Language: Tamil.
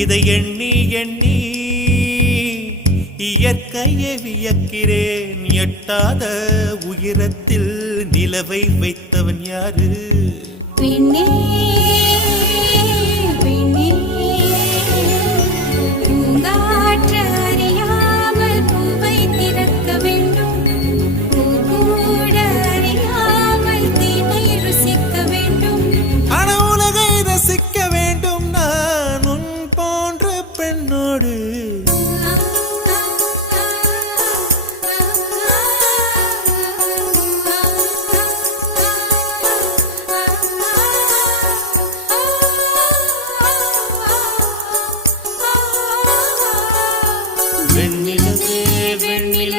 இதை எண்ணி எண்ணி இயற்கையை வியக்கிறேன். எட்டாத உயரத்தில் நிலவை வைத்தவன் யாரு? பெண்ணே